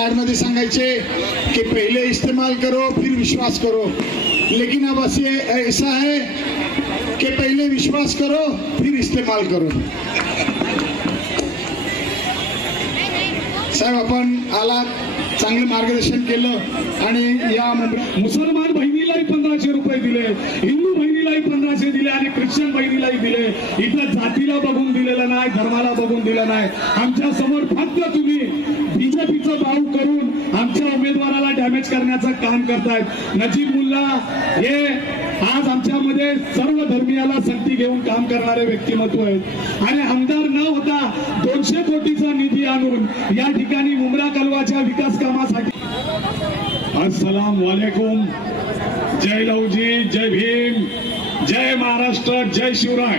Add में सांगायचे कि पहले इस्तेमाल करो फिर विश्वास करो, लेकिन अब ऐसा है कि पहले विश्वास करो फिर इस्तेमाल करो। साहेब आपण आलात, चांगलं मार्गदर्शन केलं आणि या मुसलमान बहिणीलाही 1500 रुपये दिले, हिंदू बहिणीलाही 1500 दिले आणि ख्रिश्चन बहिणीलाही दिले। इथं जातीला बघून दिलेलं नाही, धर्माला बघून दिलं नाही। आमच्या समोर फक्त तुम्ही बीजेपीचं भाऊ करून आमच्या उमेदवाराला डॅमेज करण्याचं काम करतायत। नजीब मुल्ला हे आज आमच्यामध्ये सर्व धर्मीयाला सक्ती घेऊन काम करणारे व्यक्तिमत्व आहेत आणि आमदार न होता 200 कोटीचा निधी आणून या ठिकाणी मुंब्रा कलवाच्या विकास कामासाठी। अस्सलाम वालेकुम, जय लवजी, जय भीम, जय महाराष्ट्र, जय शिवराय।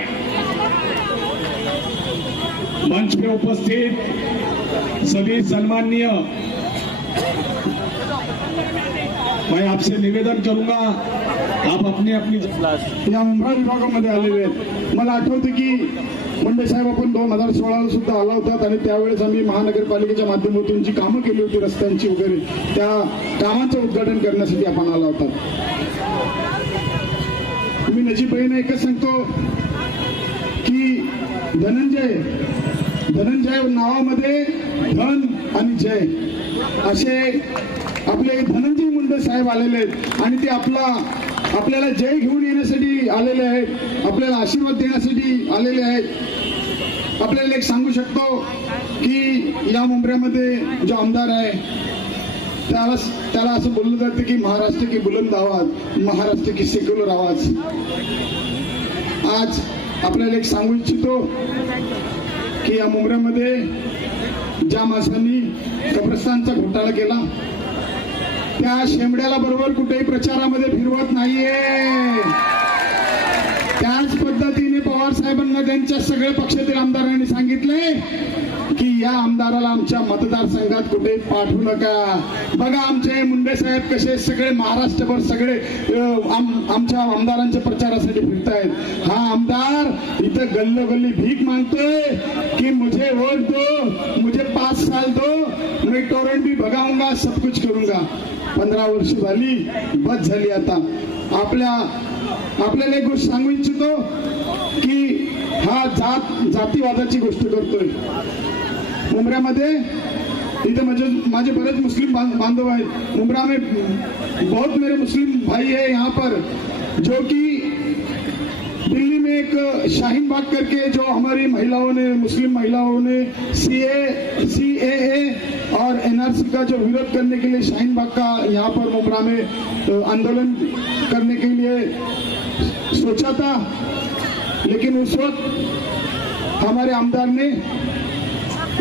मंच पे उपस्थित सभी सम्माननीय, मैं आपसे निवेदन करूंगा आप अपनी अपनी या मुंब्रा विभागामध्ये आलेले आहेत। मला आठवतं की मुंडे साहेब आपण 2016 सुद्धा आला होतात आणि त्यावेळेस आम्ही महानगरपालिकेच्या माध्यमातून जी कामं केली होती रस्त्यांची वगैरे, त्या कामांचं उद्घाटन करण्यासाठी आपण आला होता। मी नजीब भाईंना एकच सांगतो की धनंजय नावामध्ये धन आणि जय असे आपले धनंजय मुंडे साहेब आलेले आहेत आणि ते आपल्याला जय घेऊन येण्यासाठी आलेले आहेत, आपल्याला आशीर्वाद देण्यासाठी आलेले आहेत। आपल्याला एक सांगू शकतो की या मुंब्र्यामध्ये जो आमदार आहे त्याला असं बोललं जातं की महाराष्ट्र की बुलंद आवाज, महाराष्ट्र की सेक्युलर आवाज। आज आपल्याला एक सांगू इच्छितो की या मुंब्र्यामध्ये ज्या माणसांनी कब्रस्तानचा घोटाळा केला त्या शेंबड्याला बरोबर कुठेही प्रचारामध्ये फिरवत नाहीये। त्याच पद्धतीने पवार साहेबांना त्यांच्या सगळ्या पक्षातील आमदारांनी सांगितले की या आमदाराला आमच्या मतदारसंघात कुठे पाठवू नका। बघा आमचे मुंडे साहेब कसे सगळे महाराष्ट्रभर सगळे आमच्या आमदारांच्या प्रचारासाठी फिरतायत। हा आमदार इथं गल्लोगल्ली भीक मागतोय कि मुझे वोट दो, मुझे 5 साल दो, मैं टोरेंट भी भगाऊंगा, सब कुछ करूंगा। 15 वर्ष झाली, बस झाली। आता आपल्याला एक गोष्ट सांगू इच्छितो की हा जातीवादाची गोष्ट करतोय मुंब्र्यामध्ये। इथे माझे बरेच मुस्लिम बांधव आहेत मुंब्रा में, बहुत मेरे मुस्लिम भाई है यहाँ पर, जो कि दिल्ली में एक शाहीन बाग करके जो हमारी महिलाओं ने, मुस्लिम महिलाओं ने CAA और NRC का जो विरोध करने के लिए शाहीन बाग का यहाँ पर मुंब्रा में आंदोलन करने के लिए सोचा था, लेकिन उस वक्त हमारे आमदार ने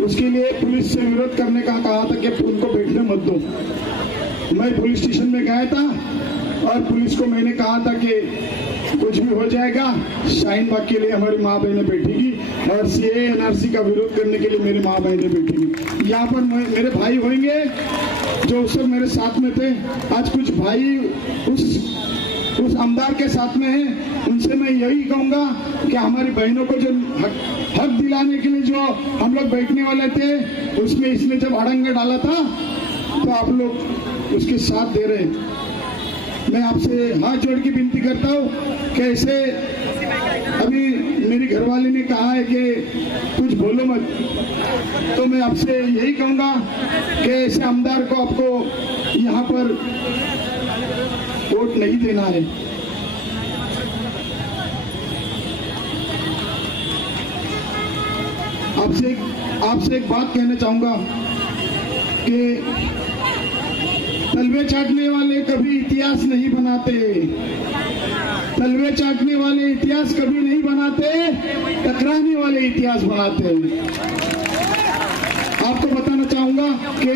उसके लिए पुलिस से विरोध करने का कहा था कि उनको बैठने मत दो। मैं पुलिस स्टेशन में गया था और पुलिस को मैंने कहा था कि कुछ भी हो जाएगा, शाहीन बाग के लिए हमारी माँ बहनें बैठेगी और CAA NRC का विरोध करने के लिए मेरी माँ बहनें बैठेगी। यहाँ पर मेरे भाई होंगे जो उस वक्त मेरे साथ में थे। आज कुछ भाई उस आमदार के साथ में हैं। उनसे मैं यही कहूँगा कि हमारी बहनों को जो हक दिलाने के लिए जो हम लोग बैठने वाले थे, उसमें इसने जब अड़ंगा डाला था तो आप लोग उसके साथ दे रहे। मैं आपसे हाथ जोड़ के विनती करता हूँ कि ऐसे अभी मेरी घरवाली ने कहा है कि कुछ बोलो मत, तो मैं आपसे यही कहूँगा कि ऐसे आमदार को आपको यहाँ पर वोट नहीं देना है। आपसे एक बात कहना चाहूँगा कि तलवे चाटने वाले कभी इतिहास नहीं बनाते, तलवे चाटने वाले इतिहास कभी नहीं बनाते, टकराने वाले इतिहास बनाते हैं। आपको बताना चाहूंगा कि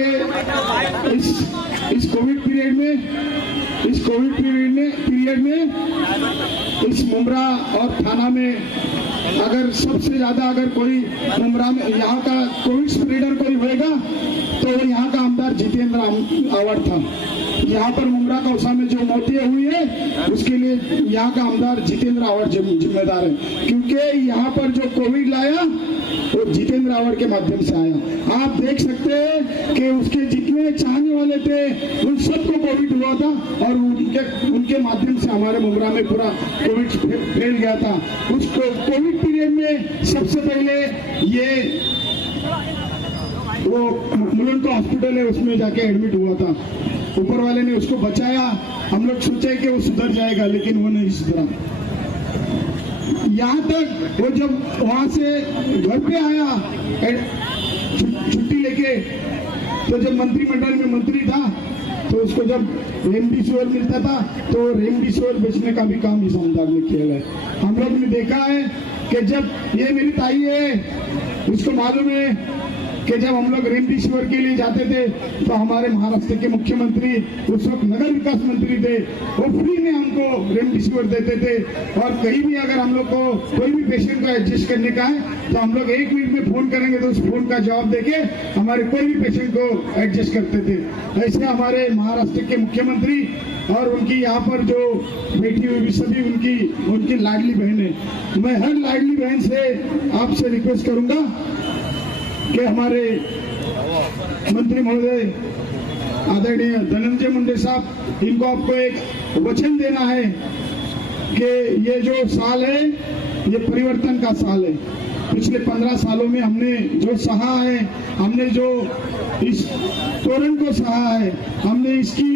इस कोविड पीरियड में इस मुंब्रा और थाना में अगर सबसे ज्यादा अगर कोई मुंब्रा में यहाँ का कोविड स्प्रेडर कोई होएगा तो यहाँ का आमदार जितेंद्र आवाड था। यहाँ पर मुमरा कौसा में जो मौतें हुई है उसके लिए यहाँ का आमदार जितेंद्र रावत जिम्मेदार है, क्योंकि यहाँ पर जो कोविड लाया वो जितेंद्र रावत के माध्यम से आया। आप देख सकते हैं कि उसके जितने चाहने वाले थे उन सबको कोविड हुआ था और उनके माध्यम से हमारे मुमरा में पूरा कोविड फैल गया था। उस कोविड पीरियड में सबसे पहले ये वो मुलुंड हॉस्पिटल है उसमें जाके एडमिट हुआ था। ऊपर वाले ने उसको बचाया। हम लोग सोचे कि वो सुधर जाएगा, लेकिन वो नहीं सुधरा। यहाँ तक वो जब वहां से घर पे आया छुट्टी लेके, तो जब मंत्रिमंडल में मंत्री था तो उसको जब रेमडेसिविर मिलता था तो रेमडेसिविर बेचने का भी काम इस आमदार ने किया है। हम लोग ने देखा है कि जब ये मेरी ताई है, उसको मालूम है कि जब हम लोग रेमडेसिविर के लिए जाते थे तो हमारे महाराष्ट्र के मुख्यमंत्री उस वक्त नगर विकास मंत्री थे, वो फ्री में हमको रेमडेसिविर देते थे। और कहीं भी अगर हम लोग को कोई भी पेशेंट को एडजस्ट करने का है तो हम लोग 1 मिनट में फोन करेंगे तो उस फोन का जवाब देके हमारे कोई भी पेशेंट को एडजस्ट करते थे। ऐसे हमारे महाराष्ट्र के मुख्यमंत्री और उनकी यहाँ पर जो बैठी हुई सभी उनकी लाडली बहन है। मैं हर लाडली बहन से आपसे रिक्वेस्ट करूंगा कि हमारे मंत्री महोदय आदरणीय धनंजय मुंडे साहब, इनको आपको एक वचन देना है कि ये जो साल है ये परिवर्तन का साल है। पिछले 15 सालों में हमने जो सहा है, हमने जो इस तोरण को सहा है, हमने इसकी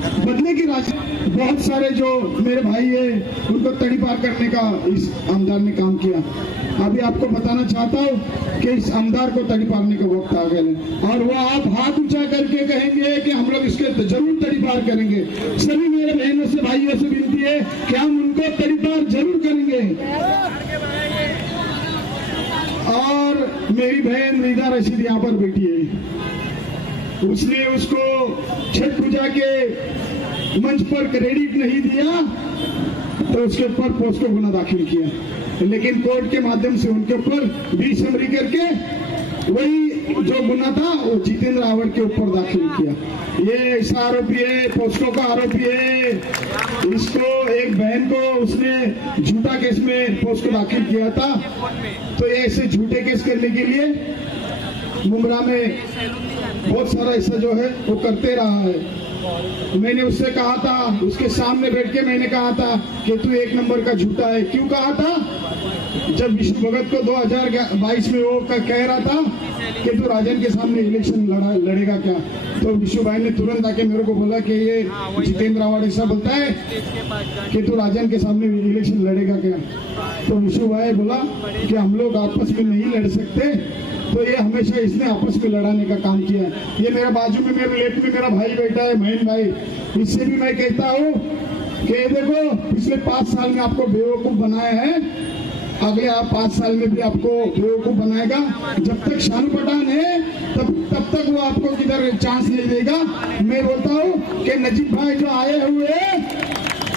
बदले की राशि, बहुत सारे जो मेरे भाई है उनको तड़ी पार करने का इस आमदार ने काम किया। अभी आपको बताना चाहता हूँ कि इस आमदार को तड़ी पारने का वक्त आ गया है और वो आप हाथ ऊंचा करके कहेंगे कि हम लोग इसके जरूर तड़ी पार करेंगे। सभी मेरे बहनों से भाइयों से विनती है कि हम उनको तड़ी पार जरूर करेंगे। और मेरी बहन रीदा रशीद यहाँ पर बैठी है, उसने उसको छठ पूजा के मंच पर क्रेडिट नहीं दिया तो उसके ऊपर पोस्को गुना दाखिल किया, लेकिन कोर्ट के माध्यम से उनके ऊपर 20 समरी करके वही जो गुना था वो जितेंद्र रावत के ऊपर दाखिल किया। ये ऐसा आरोपी है, पोस्को का आरोपी है। इसको एक बहन को उसने झूठा केस में पोस्को दाखिल किया था, तो ये ऐसे झूठे केस करने के लिए मुमरा में बहुत सारा ऐसा जो है वो करते रहा है। मैंने उससे कहा था, उसके सामने बैठ के मैंने कहा था कि तू 1 नंबर का झूठा है। क्यों कहा था? जब विष्णु भगत को 2022 में वो कह रहा था कि तू राजन के सामने इलेक्शन लड़ेगा क्या, तो विष्णु भाई ने तुरंत आके मेरे को बोला कि ये जितेंद्र रावत ऐसा बोलता है कि तू राजन के सामने इलेक्शन लड़ेगा क्या। तो विष्णु भाई बोला कि हम लोग आपस में नहीं लड़ सकते, तो ये हमेशा इसने आपस में लड़ाने का काम किया है। ये मेरा बाजू में मेरे लेफ्ट में मेरा भाई बैठा है, महेंद्र भाई। इससे भी मैं कहता हूँ कि देखो पिछले 5 साल में आपको बेवकूफ बनाया है, अगले 5 साल में भी आपको बेवकूफ बनाएगा। जब तक शानू पठान है तब तक वो आपको किधर चांस नहीं देगा। मैं बोलता हूँ कि नजीब भाई जो आए हुए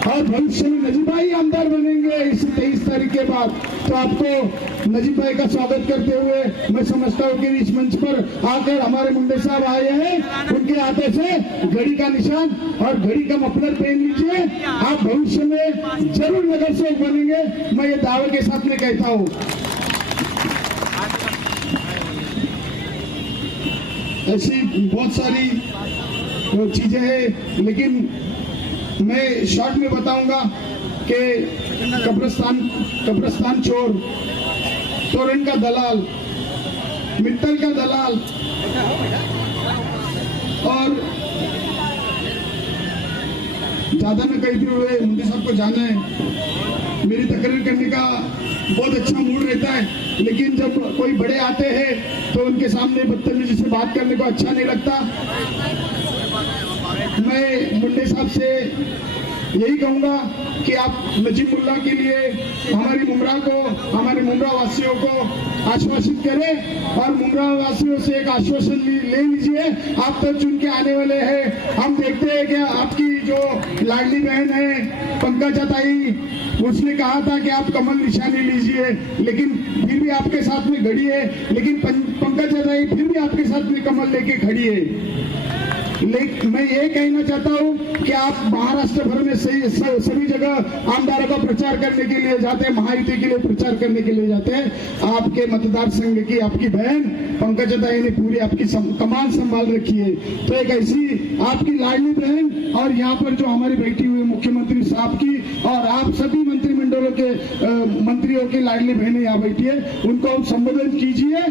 और भविष्य में नजीब भाई आमदार बनेंगे इस 23 तारीख के बाद, तो आपको नजीब भाई का स्वागत करते हुए मैं समझता हूँ कि इस मंच पर आकर हमारे मुंडे साहब आए हैं, उनके हाथों से घड़ी का निशान और घड़ी का मफलर पहन लीजिए। आप भविष्य में जरूर नगर सेवक बनेंगे, मैं ये दावे के साथ में कहता हूँ। ऐसी बहुत सारी चीजें हैं, लेकिन मैं शॉर्ट में बताऊंगा कि कब्रिस्तान चोर, तोरण का दलाल, मित्तल का दलाल और ज्यादा न कहते हुए मुंडे साहब को जाना है। मेरी तकरीर करने का बहुत अच्छा मूड रहता है, लेकिन जब कोई बड़े आते हैं तो उनके सामने बदतमीजी से बात करने को अच्छा नहीं लगता। मैं मुंडे साहब से यही कहूंगा कि आप नजीब मुल्ला के लिए हमारी मुमरा को, हमारे मुमरा वासियों को आश्वासित करें और मुमरा वासियों से एक आश्वासन ले लीजिए। आप तो चुन के आने वाले हैं। हम देखते हैं कि आपकी जो लाडली बहन है पंकजा ताई, उसने कहा था कि आप कमल निशानी लीजिए, लेकिन फिर भी आपके साथ में घड़ी है, लेकिन पंकजा ताई फिर भी आपके साथ में कमल लेके खड़ी है। लेकिन मैं ये कहना चाहता हूँ कि आप महाराष्ट्र भर में सभी जगह आमदारों का प्रचार करने के लिए जाते हैं, महायुति के लिए प्रचार करने के लिए जाते हैं। आपके मतदार संघ की आपकी बहन पंकजताई ने पूरी आपकी कमान संभाल रखी है। तो एक ऐसी आपकी लाडली बहन और यहाँ पर जो हमारी बैठी हुई मुख्यमंत्री साहब की और आप सभी मंत्रिमंडलों के मंत्रियों की लाडली बहनें यहाँ बैठी है, उनको आप संबोधन कीजिए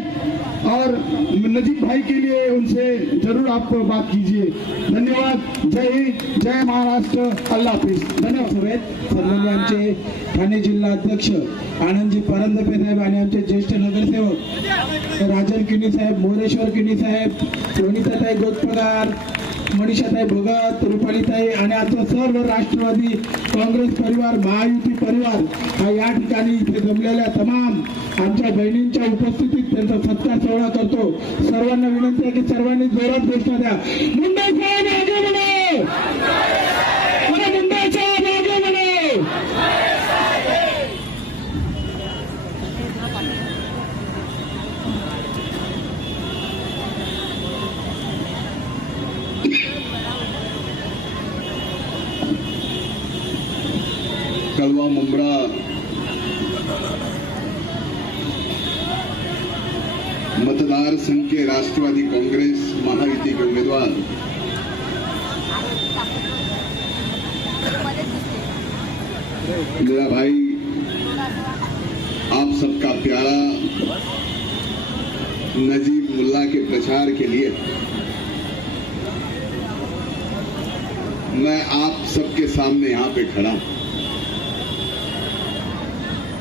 और नजीब भाई के लिए उनसे जरूर आप बात कीजिए। धन्यवाद। जय हिंद, जय महाराष्ट्र, अल्लाह हाफिज। धन्यवाद। सन्माननीय आमचे ठाणे जिल्हा अध्यक्ष आनंदजी परंदपे साहेब आणि आमचे ज्येष्ठ नगरसेवक राजन किनी साहेब, मोरेश्वर किनी साहेब, वनिताताई गोतपगार, मनीषाताई भगत, रुपालीताई आणि आता सर्व राष्ट्रवादी काँग्रेस परिवार, महायुती परिवार हा या ठिकाणी इथे जमलेल्या तमाम आमच्या बहिणींच्या उपस्थितीत त्यांचा सत्कार सोहळा करतो। सर्वांना विनंती आहे की सर्वांनी जोरात घोषणा द्या, मुंडे साहेब आगे बढ़ो, अरे मुंडे साहेब आगे बढ़ो। कड़वा मुंब्रा मतदार संघ के राष्ट्रवादी कांग्रेस महायुति के उम्मीदवार मेरा भाई आप सबका प्यारा नजीब मुल्ला के प्रचार के लिए मैं आप सबके सामने यहाँ पे खड़ा हूं।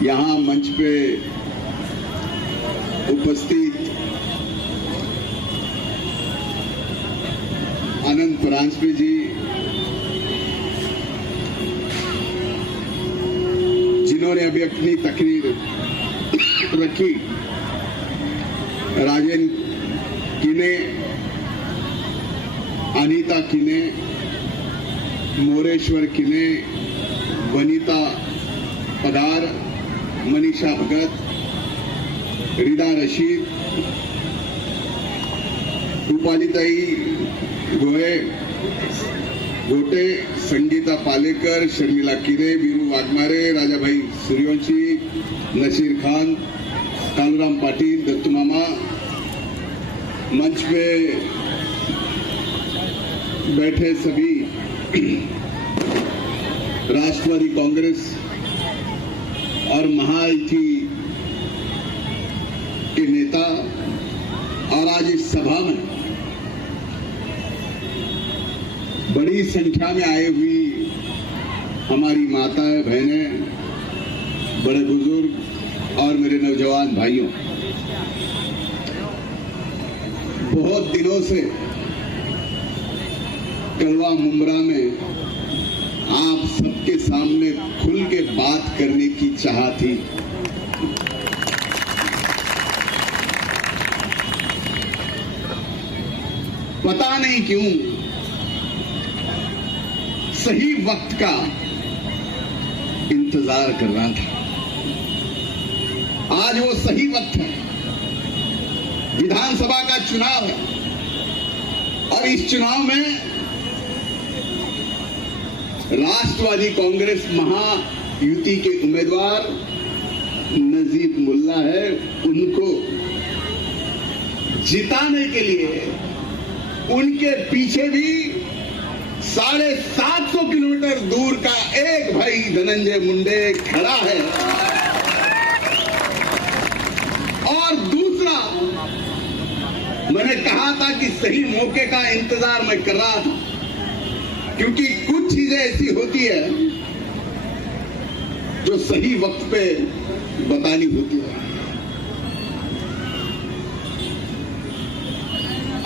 यहाँ मंच पे उपस्थित अनंत परांजपे जी, जिन्होंने अभी अपनी तकरीर रखी, राजन किने, अनीता किने, मोरेश्वर किने, वनिता पगार, मनीषा भगत, रिदा रशीद, रूपालीताई गोटे, संगीता पालेकर, शर्मिला किरे, वीरू वाघमारे, राजाभाई सूर्यवंशी, नसीर खान, कालूराम पाटिल, दत्तू मामा, मंच पे बैठे सभी राष्ट्रवादी कांग्रेस और महायुति के नेता और आज इस सभा में बड़ी संख्या में आए हुई हमारी माताएं, बहनें, बड़े बुजुर्ग और मेरे नौजवान भाइयों, बहुत दिनों से कड़वा मुंब्रा में आप सबके सामने खुल के बात करने की चाह थी। पता नहीं क्यों सही वक्त का इंतजार कर रहा था। आज वो सही वक्त है, विधानसभा का चुनाव है और इस चुनाव में राष्ट्रवादी कांग्रेस महायुति के उम्मीदवार नजीब मुल्ला है। उनको जिताने के लिए उनके पीछे भी 750 किलोमीटर दूर का एक भाई धनंजय मुंडे खड़ा है और दूसरा, मैंने कहा था कि सही मौके का इंतजार मैं कर रहा था, क्योंकि कुछ चीजें ऐसी होती है जो सही वक्त पे बतानी होती है।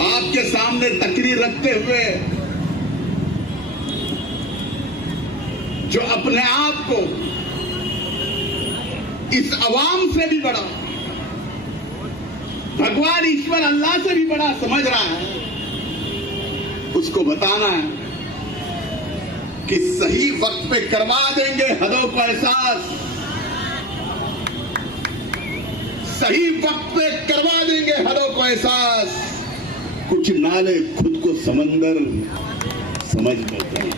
आपके सामने तकरीर रखते हुए जो अपने आप को इस अवाम से भी बड़ा, भगवान ईश्वर अल्लाह से भी बड़ा समझ रहा है, उसको बताना है कि सही वक्त पे करवा देंगे हदों का एहसास, सही वक्त पे करवा देंगे हदों को एहसास। कुछ नाले खुद को समंदर समझ बैठे हैं।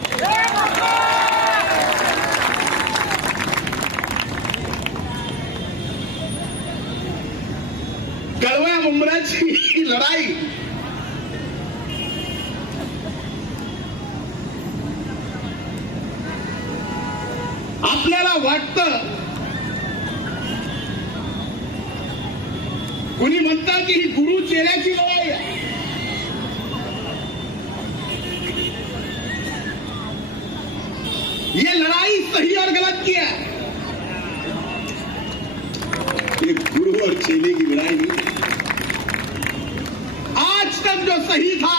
कळवा मुंब्राची लढाई आपल्याला वाटतं, कुणी म्हणतात की ही गुरु चेल्याची लढाई आहे. ये लड़ाई सही और गलत की है. ये गुरु और चेले की लड़ाई नहीं. आज तक जो सही था,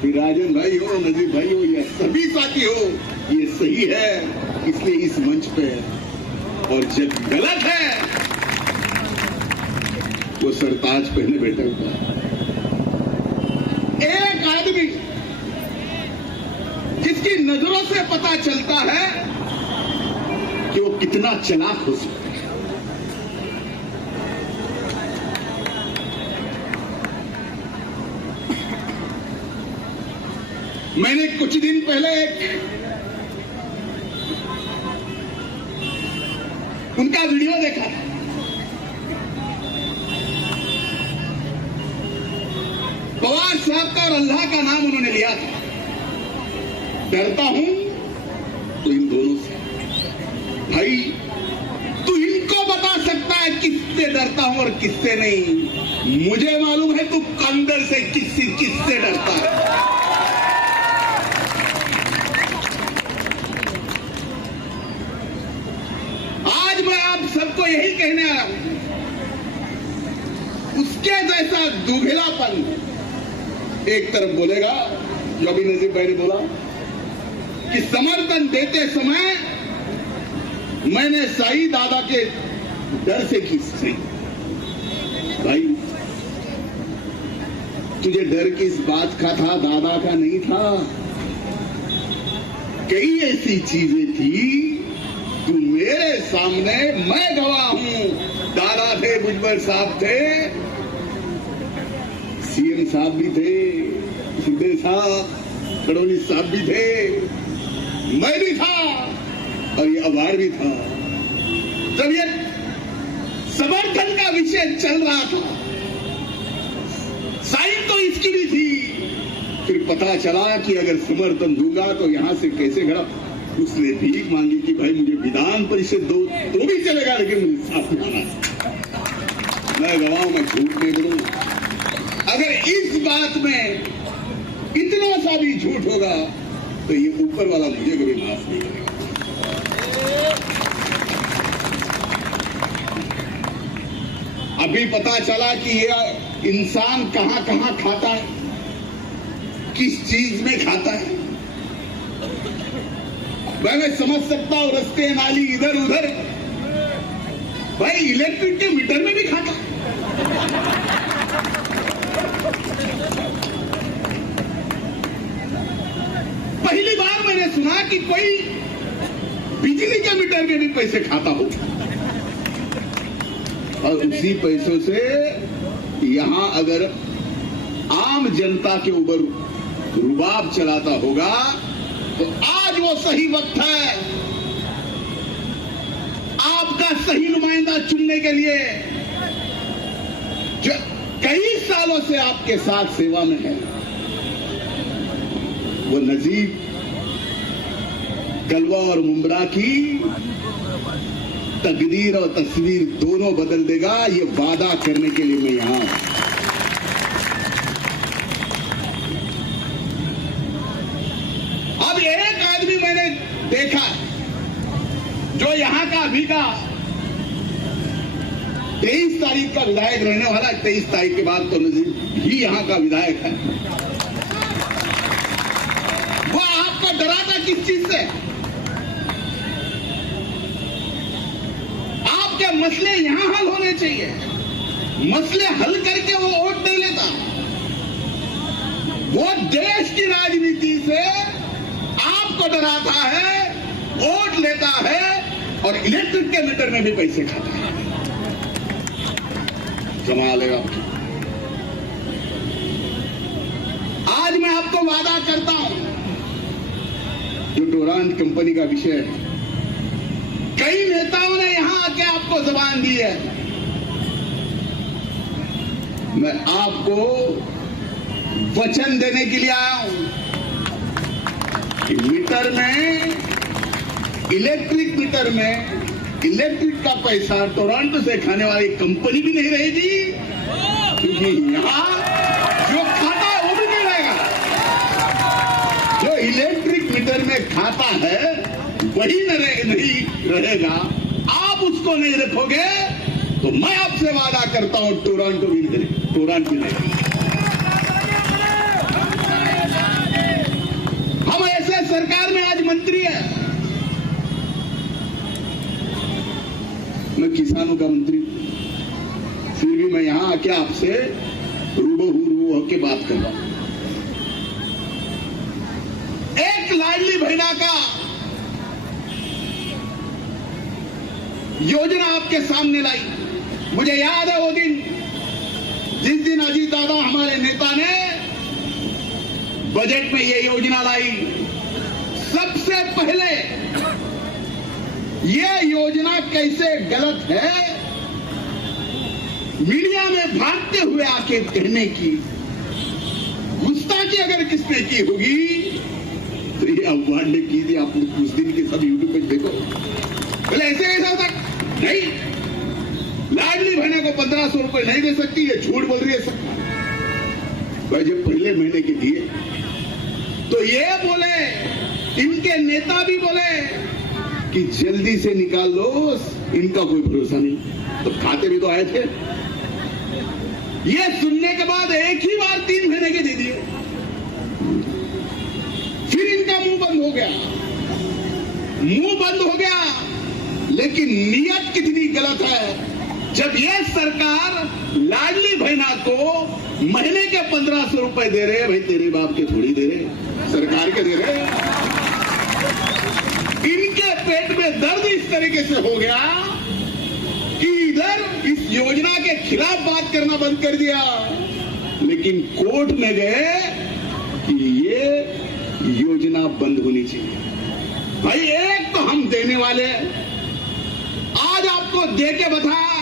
फिर राजन भाई हो, नजीब भाई हो, या सभी साथी हो, ये सही है इसलिए इस मंच पे है. और जब गलत है वो सरताज पहने बैठा हुआ है. एक आदमी जिसकी नजरों से पता चलता है कि वो कितना चालाक हो सकता है. मैंने कुछ दिन पहले उनका वीडियो देखा. पवार साहब का और अल्लाह का नाम उन्होंने लिया था. डरता हूं तो इन दोनों से. भाई तू इनको बता सकता है किससे डरता हूं और किससे नहीं. मुझे मालूम है तू अंदर से किससे डरता है. आज मैं आप सबको यही कहने आया हूं, उसके जैसा दुबेलापन एक तरफ बोलेगा, जो अभी नजीब भाई ने बोला कि समर्थन देते समय मैंने साईं दादा के डर से की सही. भाई तुझे डर किस बात का था, दादा का नहीं था. कई ऐसी चीजें थी तू मेरे सामने, मैं गवाह हूं. दादा थे, भुजबल साहब थे, सीएम साहब भी थे, सिद्धे साहब, फडणवीस साहब भी थे, मैं भी था और ये अवार्ड भी था. जब ये समर्थन का विषय चल रहा था, साइन तो इसकी भी थी. फिर पता चला कि अगर समर्थन दूंगा तो यहां से कैसे खड़ा. उसने भीख मांगी कि भाई मुझे विधान परिषद दो तो भी चलेगा, लेकिन मुझे साफ माना. मैं गवाऊं, मैं झूठ नहीं बोलूं. अगर इस बात में इतना सा भी झूठ होगा तो ये ऊपर वाला मुझे कभी माफ नहीं करेगा. अभी पता चला कि ये इंसान कहां कहां खाता है, किस चीज में खाता है. मैं समझ सकता हूं रस्ते नाली इधर उधर. भाई इलेक्ट्रिक के मीटर में भी खाता है. पहली बार मैंने सुना कि कोई बिजली के मीटर में भी पैसे खाता हो और उसी पैसों से यहां अगर आम जनता के ऊपर रुबाब चलाता होगा तो आज वो सही वक्त है आपका सही नुमाइंदा चुनने के लिए, जो कई सालों से आपके साथ सेवा में है. वो नजीब कलवा और मुंब्रा की तकदीर और तस्वीर दोनों बदल देगा. ये वादा करने के लिए मैं यहां हूं. अब एक आदमी मैंने देखा जो यहां का अभी का 23 तारीख का विधायक रहने वाला. 23 तारीख के बाद तो नजीब ही यहां का विधायक है. वो आपको डराता किस चीज से? आपके मसले यहां हल होने चाहिए. मसले हल करके वो वोट नहीं लेता. वो देश की राजनीति से आपको डराता है, वोट लेता है और इलेक्ट्रिक के मीटर में भी पैसे खाता है. कमाल है. आज आपको वादा करता हूं, जो टोरांट कंपनी का विषय है, कई नेताओं ने यहां आके आपको जबान दी है। मैं आपको वचन देने के लिए आया हूं कि मीटर में, इलेक्ट्रिक मीटर में इलेक्ट्रिक का पैसा टोरंटो से खाने वाली कंपनी भी नहीं रहेगी, क्योंकि यहां जो खाता है वो भी नहीं रहेगा। जो इलेक्ट्रिक मीटर में खाता है वही नहीं रहेगा। आप उसको नहीं रखोगे तो मैं आपसे वादा करता हूं टोरंटो भी नहीं, टोरंटो भी नहीं। हम ऐसे सरकार में आज मंत्री हैं, मैं किसानों का मंत्री, फिर भी मैं यहां आके आपसे रूबरू होके बात कर रहा हूं। एक लाडली बहना का योजना आपके सामने लाई। मुझे याद है वो दिन, जिस दिन अजीत दादा हमारे नेता ने बजट में ये योजना लाई। सबसे पहले ये योजना कैसे गलत है मीडिया में भागते हुए आके कहने की गुस्ताखी अगर किसने की होगी तो ये अफवाह ने की थी। आप उस दिन के सब यूट्यूब पे देखो। बोले ऐसे ऐसा होता नहीं, लाडली बहना को 1500 रुपए नहीं दे सकती, ये झूठ बोल रही है सब। भाई जब पहले महीने के दिए तो ये बोले, इनके नेता भी बोले कि जल्दी से निकाल लो, इनका कोई भरोसा नहीं। तो खाते भी तो आए थे। ये सुनने के बाद एक ही बार 3 महीने के दे दिए, फिर इनका मुंह बंद हो गया। मुंह बंद हो गया, लेकिन नीयत कितनी गलत है। जब ये सरकार लाडली बहना को महीने के 1500 रुपए दे रहे, भाई तेरे बाप के थोड़ी दे रहे, सरकार के दे रहे। इनके पेट में दर्द इस तरीके से हो गया कि इधर इस योजना के खिलाफ बात करना बंद कर दिया, लेकिन कोर्ट में गए कि ये योजना बंद होनी चाहिए। भाई एक तो हम देने वाले, आज आपको दे के बताया,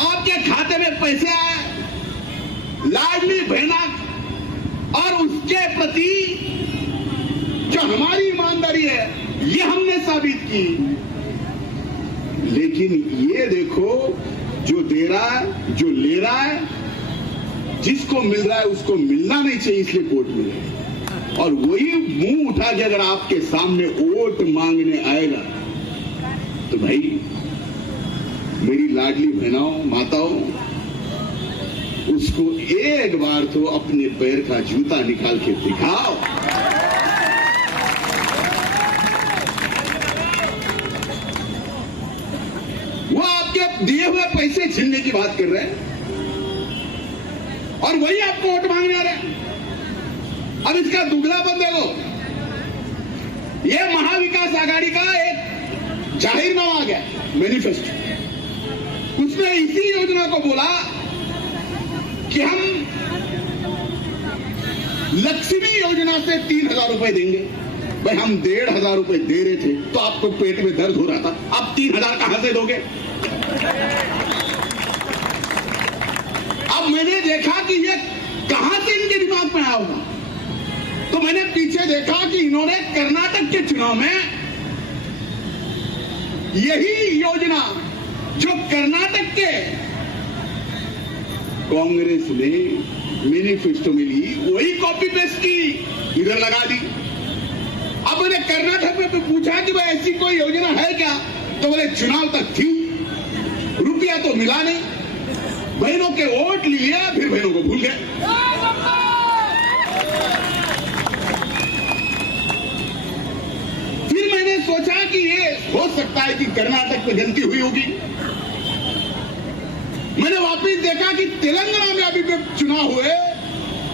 आपके खाते में पैसे आए, लाडली बहना और उसके प्रति जो हमारी ईमानदारी है ये हमने साबित की। लेकिन ये देखो, जो दे रहा है, जो ले रहा है, जिसको मिल रहा है उसको मिलना नहीं चाहिए, इसलिए कोर्ट में है। और वही मुंह उठा के अगर आपके सामने वोट मांगने आएगा तो भाई मेरी लाडली बहनाओं, माताओं, उसको एक बार तो अपने पैर का जूता निकाल के दिखाओ। वो आपके दिए हुए पैसे छीनने की बात कर रहे हैं और वही आपको वोट मांगने आ रहे हैं। अब इसका दुगलापन देखो। ये महाविकास आघाड़ी का एक जाहिरनामा आ गया, मैनिफेस्टो। उसने इसी योजना को बोला कि हम लक्ष्मी योजना से 3000 रुपए देंगे। भाई हम 1500 रुपए दे रहे थे तो आपको पेट में दर्द हो रहा था, अब 3000 कहां से दोगे? अब मैंने देखा कि ये कहां से इनके दिमाग में आया होगा, तो मैंने पीछे देखा कि इन्होंने कर्नाटक के चुनाव में यही योजना जो कर्नाटक के कांग्रेस ने मैनिफेस्टो में ली, वही कॉपी पेस्ट की, इधर लगा दी। अब मैंने कर्नाटक में पूछा कि भाई ऐसी कोई योजना है क्या, तो बोले चुनाव तक थी, रुपया तो मिला नहीं, बहनों के वोट लिया, फिर बहनों को भूल गए। फिर मैंने सोचा कि ये हो सकता है कि कर्नाटक में गलती हुई होगी। मैंने वापिस देखा कि तेलंगाना में अभी चुनाव हुए,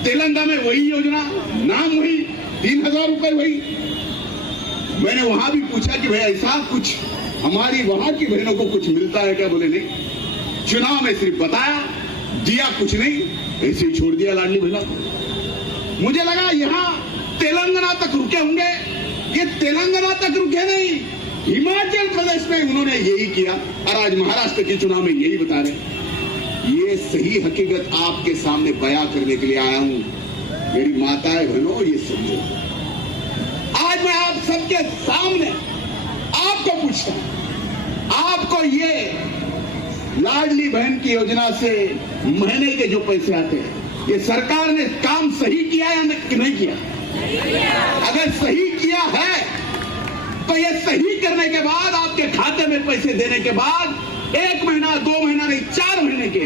तेलंगाना में वही योजना, नाम वही, 3000 रुपए वही। मैंने वहां भी पूछा कि भाई ऐसा कुछ हमारी वहां की बहनों को कुछ मिलता है क्या? बोले नहीं, चुनाव में सिर्फ बताया, दिया कुछ नहीं, ऐसे ही छोड़ दिया लाडली बहना। मुझे लगा यहाँ तेलंगाना तक रुके होंगे, ये तेलंगाना तक रुके नहीं, हिमाचल प्रदेश में उन्होंने यही किया और आज महाराष्ट्र के चुनाव में यही बता रहे। ये सही हकीकत आपके सामने बयां करने के लिए आया हूं। मेरी माताएं बहनों, ये समझो, आज मैं आप सबके सामने आपको पूछता हूं, आपको ये लाडली बहन की योजना से महीने के जो पैसे आते हैं, ये सरकार ने काम सही किया है कि नहीं किया? अगर सही किया है तो ये सही करने के बाद आपके खाते में पैसे देने के बाद 1 महीना 2 महीना नहीं 4 महीने के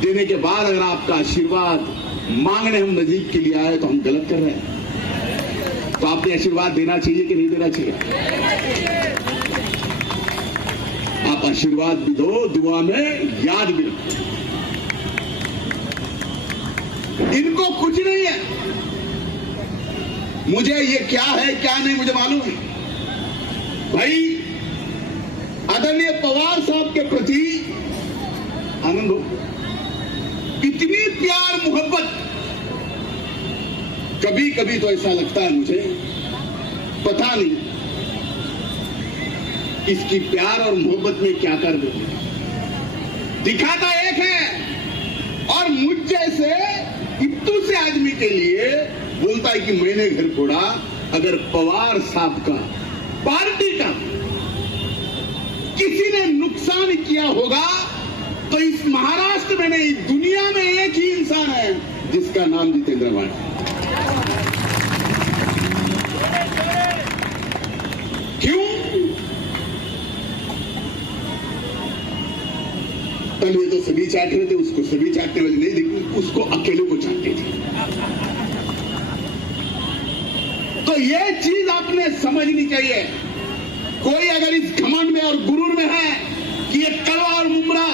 देने के बाद अगर आपका आशीर्वाद मांगने हम नजीक के लिए आए तो हम गलत कर रहे हैं। तो आपने आशीर्वाद देना चाहिए कि नहीं देना चाहिए? आप आशीर्वाद भी दो, दुआ में याद भी रखो। इनको कुछ नहीं है, मुझे ये क्या है क्या नहीं मुझे मालूम है। भाई आदरणीय पवार साहब के प्रति आनंद हो, इतनी प्यार मोहब्बत, कभी कभी तो ऐसा लगता है मुझे, पता नहीं इसकी प्यार और मोहब्बत में क्या कर देते। दिखाता एक है और मुझ जैसे इत्तू से आदमी के लिए बोलता है कि मैंने घर फोड़ा। अगर पवार साहब का, पार्टी का किसी ने नुकसान किया होगा तो इस महाराष्ट्र में नहीं, दुनिया में एक ही इंसान है जिसका नाम जितेंद्र वाडे। क्यों? तब ये तो सभी चाट रहे थे, उसको सभी चाटने वाले नहीं देखते, उसको अकेले को चाटते थे। तो ये चीज आपने समझनी चाहिए। कोई अगर इस घमंड में और गुरूर में है कि ये कड़वा और मुमरा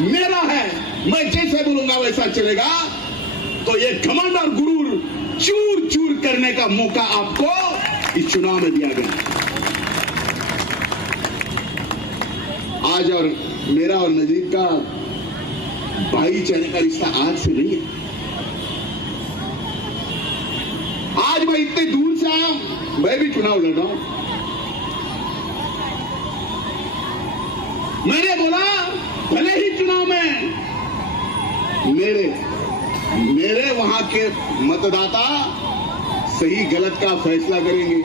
मेरा है, मैं जैसे बोलूंगा वैसा चलेगा, तो ये घमंड और गुरूर चूर चूर करने का मौका आपको इस चुनाव में दिया गया। आज और मेरा और नजीब का भाईचारे का रिश्ता आज से नहीं है। आज मैं इतने दूर से आया, मैं भी चुनाव लड़ रहा हूं। मैंने बोला भले ही चुनाव में मेरे वहां के मतदाता सही गलत का फैसला करेंगे,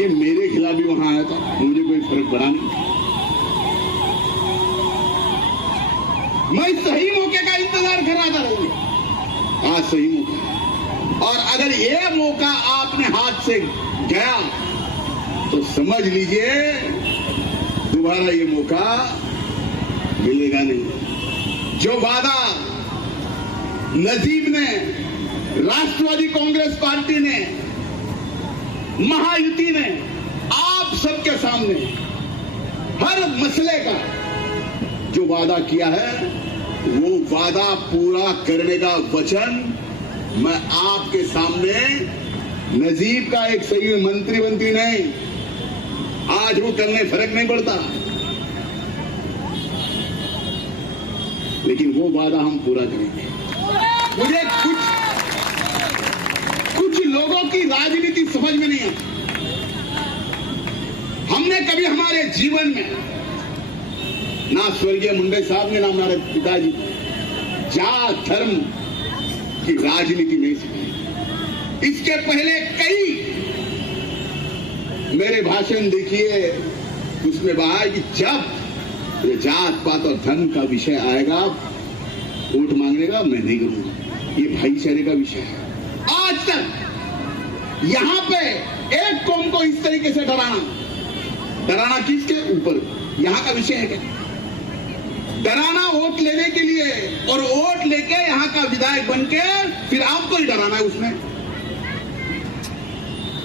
ये मेरे खिलाफ भी वहां आया था, मुझे कोई फर्क पड़ा नहीं। मैं सही मौके का इंतजार कर रहा था, आज सही मौका। और अगर ये मौका आपने हाथ से गया तो समझ लीजिए दोबारा ये मौका मिलेगा नहीं। जो वादा नजीब ने, राष्ट्रवादी कांग्रेस पार्टी ने, महायुति ने आप सबके सामने हर मसले का जो वादा किया है, वो वादा पूरा करने का वचन मैं आपके सामने, नजीब का एक सही मंत्री नहीं, आज वो कल में फर्क नहीं पड़ता, लेकिन वो वादा हम पूरा करेंगे। मुझे कुछ लोगों की राजनीति समझ में नहीं आती। हमने कभी हमारे जीवन में, ना स्वर्गीय मुंडे साहब ने, ना हमारे पिताजी, जात धर्म की राजनीति नहीं सीखी। इसके पहले कई मेरे भाषण देखिए, उसमें कहा कि जब ये जात पात और धर्म का विषय आएगा, वोट मांगने का मैं नहीं करूंगा, ये भाईचारे का विषय है। आज तक यहां पे एक कौम को इस तरीके से डराना किसके ऊपर, यहां का विषय है क्या? डराना वोट लेने के लिए, और वोट लेके यहां का विधायक बनके फिर आपको ही डराना है उसमें।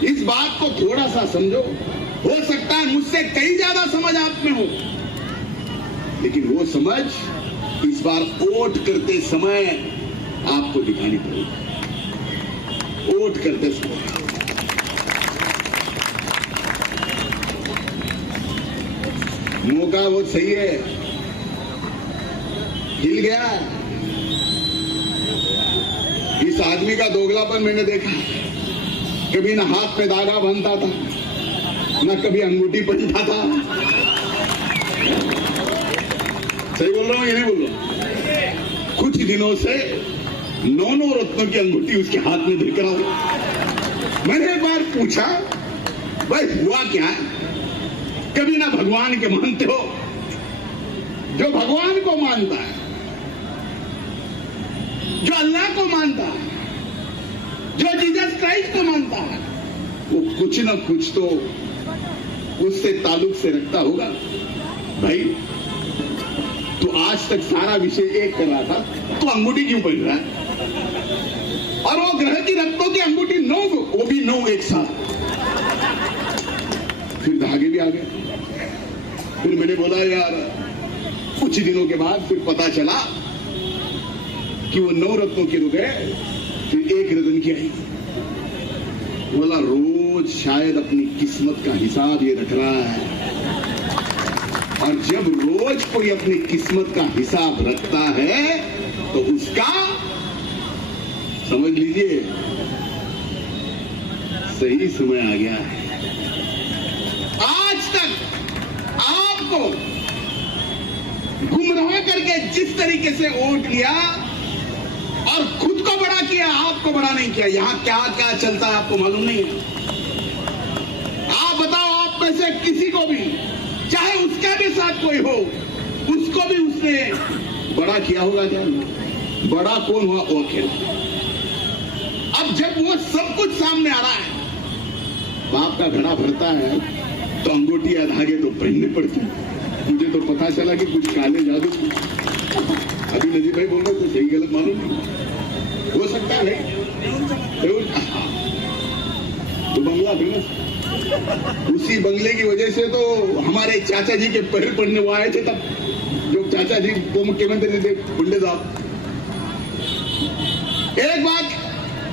इस बात को थोड़ा सा समझो। हो सकता है मुझसे कई ज्यादा समझ आप में हो, लेकिन वो समझ इस बार वोट करते समय आपको दिखानी पड़ेगी। वोट करते समय मौका बहुत सही है, हिल गया इस आदमी का दोगलापन मैंने देखा। कभी ना हाथ में धागा बांधता था, ना कभी अंगूठी पहनता था। सही बोल रहा हूं या नहीं बोल रहा हूं? कुछ दिनों से 9 रत्नों की अंगूठी उसके हाथ में देख रहा हूं। मैंने एक बार पूछा, भाई हुआ क्या? कभी ना भगवान के मानते हो? जो भगवान को मानता है, जो अल्लाह को मानता है, जो जीसस क्राइस्ट को मानता है, वो कुछ ना कुछ तो उससे ताल्लुक से रखता होगा। भाई तू आज तक सारा विषय एक कर रहा था, तो अंगूठी क्यों पहन रहा है? और वो ग्रह की रत्नों की अंगूठी 9, वो भी 9 एक साथ। फिर धागे भी आ गए। फिर मैंने बोला यार, कुछ दिनों के बाद फिर पता चला कि वो 9 रत्नों की रुक गए, फिर 1 रत्न की आई। बोला रोज शायद अपनी किस्मत का हिसाब ये रख रहा है, और जब रोज कोई अपनी किस्मत का हिसाब रखता है तो उसका, समझ लीजिए, सही समय आ गया है। आज तक आपको गुमराह करके जिस तरीके से वोट लिया और खुद को बड़ा किया, आपको बड़ा नहीं किया। यहां क्या क्या चलता है आपको मालूम नहीं है। आप बताओ, आप में से किसी को भी, चाहे उसका भी साथ कोई हो, उसको भी उसने बड़ा किया होगा क्या? बड़ा कौन हुआ? वो अकेला। अब जब वो सब कुछ सामने आ रहा है, बाप का घड़ा भरता है, तो अंगूठी या धागे तो पहनने पड़ते हैं। मुझे तो पता चला कि कुछ काले जादू, अभी नजीब भाई बोल रहे तो सही गलत मालूम नहीं, हो सकता है तो बंगला फेमस, उसी बंगले की वजह से तो हमारे चाचा जी के पैर पड़ने वो आए थे तब, जो चाचा जी वो मुख्यमंत्री थे बुंडे साहब। एक बात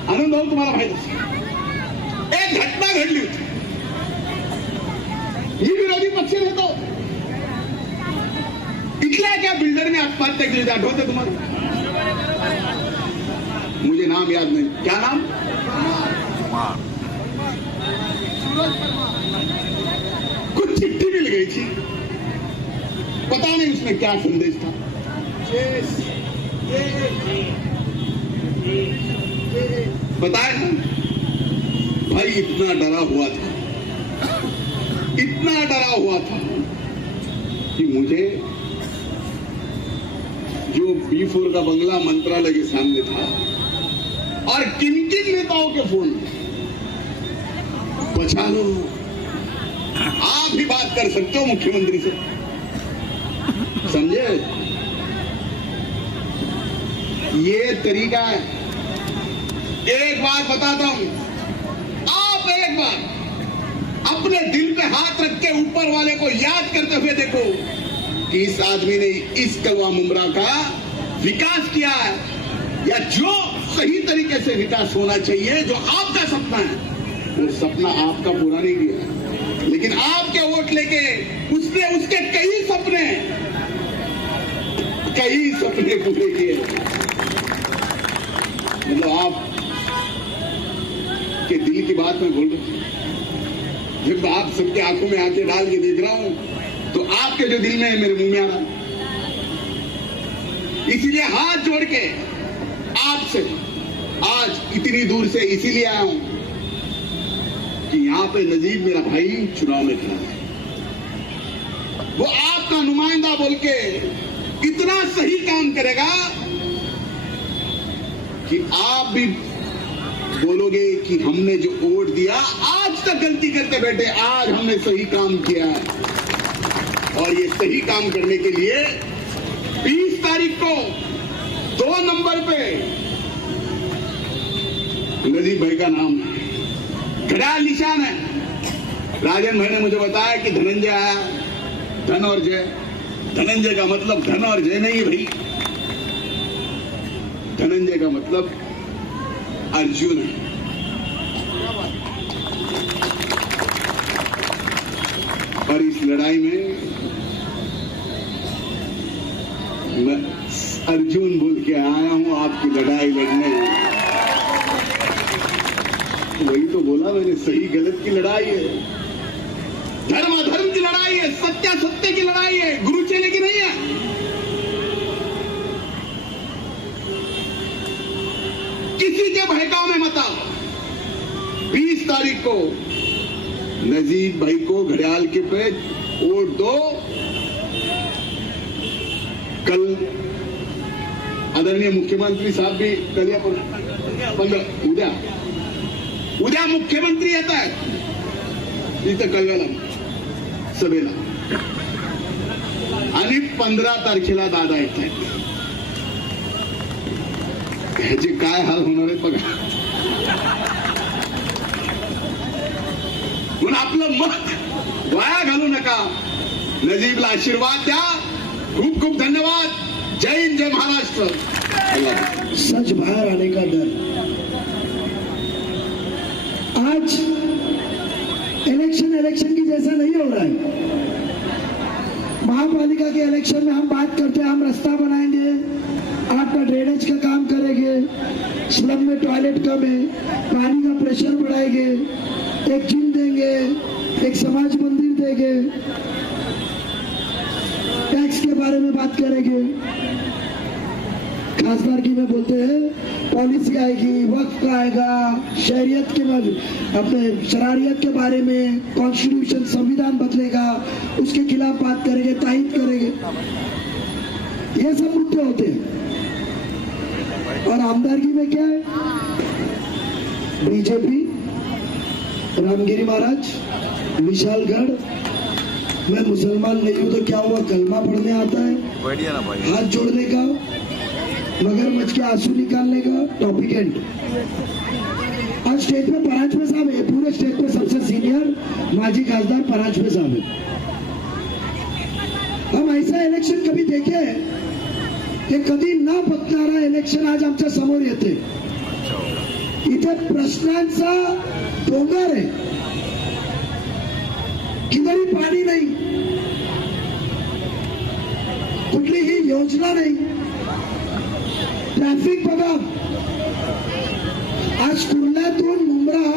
आनंद भाऊ तुम्हाला माहित असेल, एक घटना घडली होती। ही विरोधी पक्ष ने तो इथल्या क्या बिल्डरने आत्महत्या केली, आठवतं तुम्हाला? मुझे नाम याद नहीं, क्या नाम? कुछ चिट्ठी मिल गई थी, पता नहीं उसमें क्या संदेश था। बताया ना भाई, इतना डरा हुआ था, इतना डरा हुआ था कि मुझे जो B4 का बंगला मंत्रालय के सामने था और किन किन नेताओं के फोन, बचा लो, आप भी बात कर सकते हो मुख्यमंत्री से, समझे? ये तरीका है। एक बात बताता हूं, आप एक बार अपने दिल पे हाथ रख के ऊपर वाले को याद करते हुए देखो कि इस आदमी ने इस कलवा मुमरा का विकास किया है, या जो सही तरीके से विकास होना चाहिए, जो आपका सपना है, वो सपना आपका पूरा नहीं किया, लेकिन आपके वोट लेके उसने उसके कई सपने पूरे किए। मतलब आप के दिल की बात मैं बोल रहा हूं, जब आप सबके आंखों में आंखें डाल के देख रहा हूं, तो आपके जो दिल में है मेरे मुंह में आ रहा है। इसीलिए हाथ जोड़ के आपसे आज इतनी दूर से इसीलिए आया हूं कि यहां पे नजीब मेरा भाई चुनाव में खड़ा है, वो आपका नुमाइंदा बोल के इतना सही काम करेगा कि आप भी बोलोगे कि हमने जो वोट दिया, आज तक गलती करते बैठे, आज हमने सही काम किया है। और ये सही काम करने के लिए 20 तारीख को 2 नंबर पे नजीब भाई का नाम है, घड़ियाल निशान है। राजन भाई ने मुझे बताया कि धनंजय आया, धन और जय। धनंजय का मतलब धन और जय नहीं भाई, धनंजय का मतलब अर्जुन है। और इस लड़ाई में मैं अर्जुन बोल के आया हूं आपकी लड़ाई लड़ने। वही तो बोला मैंने, सही गलत की लड़ाई है, धर्म अधर्म की लड़ाई है, सत्य सत्य की लड़ाई है, गुरु चेले की नहीं है। किसी के बहकाव में मत आओ। 20 तारीख को नजीब भाई को घड़ियाल के पे वोट दो। कल आदरणीय मुख्यमंत्री साहब भी कल या उद्या मुख्यमंत्री येत आहेत इथं कळव्याला सभेला, आणि 15 तारखेला दादा येत आहेत. ह्याचे काय हाल होणार आहेत बघा. म्हणून आपलं मत वाया घालू नका. नजीबला आशीर्वाद द्या. खूप खूप धन्यवाद. जय हिंद, जय महाराष्ट्र. सच बाहर आने का डर. आज इलेक्शन की जैसा नहीं हो रहा है. महापालिका के इलेक्शन में हम बात करते हैं, हम रास्ता बनाएंगे, आपका ड्रेनेज का काम करेंगे, स्लम में टॉयलेट कम है, पानी का प्रेशर बढ़ाएंगे, एक जिम देंगे, एक समाज मंदिर देंगे, टैक्स के बारे में बात करेंगे. खासदारकी में बोलते हैं पॉलिसी आएगी, वक्फ का आएगा, शहरियत के अपने शरारियत के बारे में, कॉन्स्टिट्यूशन संविधान बदलेगा, उसके खिलाफ बात करेंगे, तायद करेंगे. ये सब मुद्दे होते हैं. और आमदारगी में क्या है? बीजेपी, रामगिरी महाराज, विशालगढ़. मैं मुसलमान नहीं हूं तो क्या हुआ, कलमा पढ़ने आता है, हाथ जोड़ने का, मगरमच्छ के आंसू निकालने का, टॉपिक एंड. आज स्टेज पे परांजपे साहब है, पूरे स्टेज पे सबसे सीनियर माजी खासदार परांजपे साहब है. हम ऐसा इलेक्शन कभी देखे ते कधी न पत्नारा इलेक्शन आज आमच्या समोर येते. इथे प्रश्नांचा डोंगर आहे, किधरही पाणी नाही, कुठलीही योजना नाही. ट्रॅफिक बघा, आज कुर्ल्यातून मुंब्रा,